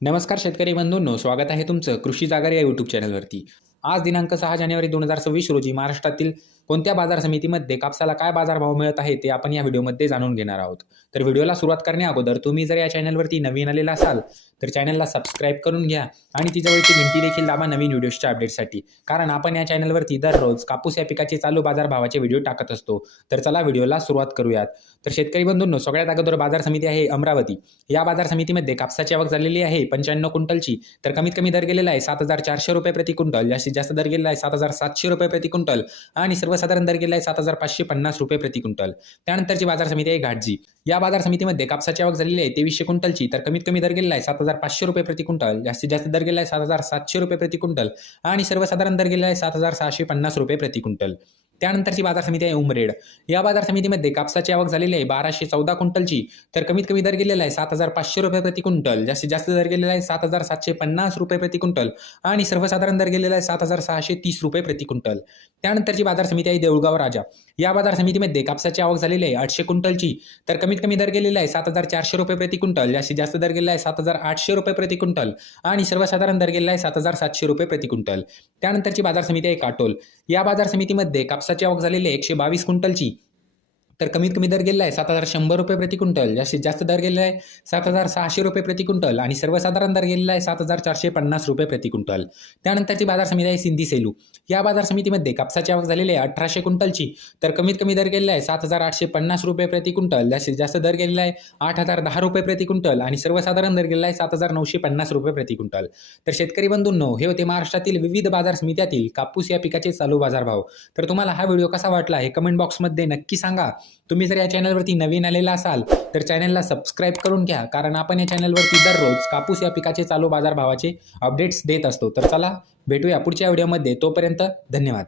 नमस्कार शेतकरी बंधूंनो स्वागत आहे तुमचं कृषी जागर या यूट्यूब चॅनलवरती आज दिनांक सहा जानेवारी दोन हजार सव्वीस रोजी महाराष्ट्रातील कोणत्या बाजार समितीमध्ये कापसाला काय बाजारभाव मिळत आहे ते आपण या व्हिडिओमध्ये जाणून घेणार आहोत. तर व्हिडिओला सुरुवात करण्या अगोदर तुम्ही जर या चॅनलवरती नवीन आलेला असाल तर चॅनलला सबस्क्राईब करून घ्या आणि तिच्यावरची घंटी देखील दाबा नवीन व्हिडिओच्या अपडेटसाठी कारण आपण या चॅनलवरती दररोज कापूस या पिकाचे चालू बाजारभावाचे व्हिडिओ टाकत असतो. तर चला व्हिडिओला सुरुवात करूयात. तर शेतकरी बंधूंनो सगळ्यात अगोदर बाजार समिती आहे अमरावती. या बाजार समितीमध्ये कापसाची आवक झालेली आहे पंच्याण्णव क्विंटलची. तर कमीत कमी दर गेलेला आहे सात हजार चारशे रुपये प्रति क्विंटल. जास्तीत जास्त दर गेलेला आहे सात हजार सातशे रुपये प्रति क्विंटल. आणि सर्व सर्वसाधारण दर गेला आहे सात हजार पाचशे पन्नास रुपये प्रति क्विंटल. त्यानंतरची बाजार समिती आहे घाटजी. या बाजार समितीमध्ये कापसाची आवक झालेली आहे तेवीसशे क्विंटलची. तर कमीत कमी दर गेला आहे सात हजार पाचशे रुपये प्रति क्विंटल. जास्तीत जास्त दर गेला आहे सात हजार सातशे रुपये प्रति क्विंटल. आणि सर्वसाधारण दर गेला आहे सात हजार सहाशे पन्नास रुपये प्रति क्विंटल. त्यानंतरची बाजार समिती आहे उमरेड. या बाजार समितीमध्ये कापसाची आवक झालेली आहे बाराशे चौदा क्विंटलची तर कमीत कमी दर गेलेला आहे सात हजार पाचशे रुपये प्रति क्विंटल. जास्तीत जास्त दर गेलेला आहे सात हजार सातशे पन्नास रुपये प्रति क्विंटल. आणि सर्वसाधारण दर गेलेला आहे सात हजार सहाशे तीस रुपये प्रति क्विंटल. त्यानंतरची बाजार समिती आहे देऊळगाव राजा. या बाजार समितीमध्ये कापसाची आवक झालेली आहे आठशे क्विंटलची तर कमीत कमी दर गेलेला आहे सात हजार चारशे रुपये प्रति क्विंटल. जास्तीत जास्त दर गेलेला आहे सात हजार आठशे रुपये प्रति क्विंटल. आणि सर्वसाधारण दर गेलेला आहे सात हजार सातशे रुपये प्रति क्विंटल. त्यानंतरची बाजार समिती आहे काटोल. या बाजार समितीमध्ये कापसाची आवक झालेली आहे एकशे बावीस क्विंटलची. तर कमीत कमी दर गेलेला आहे. सात हजार शंभर रुपये प्रति क्विंटल. जास्तीत जास्त दर गेलेला आहे सात हजार सहाशे रुपये प्रति क्विंटल आणि सर्वसाधारण दर गेलेला आहे सात हजार चारशे पन्नास रुपये प्रति क्विंटल. त्यानंतरची बाजार समिती आहे सिंधी सेलू. या बाजार समितीमध्ये कापसाची आवक झालेली आहे अठराशे क्विंटलची. तर कमीत कमी दर गेलेला आहे सात हजार आठशे पन्नास रुपये प्रति क्विंटल. जास्तीत जास्त दर गेलेला आहे आठ हजार दहा रुपये प्रति क्विंटल आणि सर्वसाधारण दर गेलेला आहे सात हजार नऊशे पन्नास रुपये प्रति क्विंटल. तर शेतकरी बंधूंनो हे होते महाराष्ट्रातील विविध बाजार समित्यातील कापूस या पिकाचे चालू बाजारभाव. तर तुम्हाला हा व्हिडिओ कसा वाटला हे कमेंट बॉक्समध्ये नक्की सांगा. तुम्ही जर या चॅनलवरती नवीन आलेला असाल तर चॅनलला सबस्क्राईब करून घ्या. कारण आपण या चॅनलवरती दररोज कापूस या पिकाचे चालू बाजारभावाचे अपडेट्स देत असतो. तर चला भेटूया पुढच्या व्हिडिओमध्ये तोपर्यंत धन्यवाद.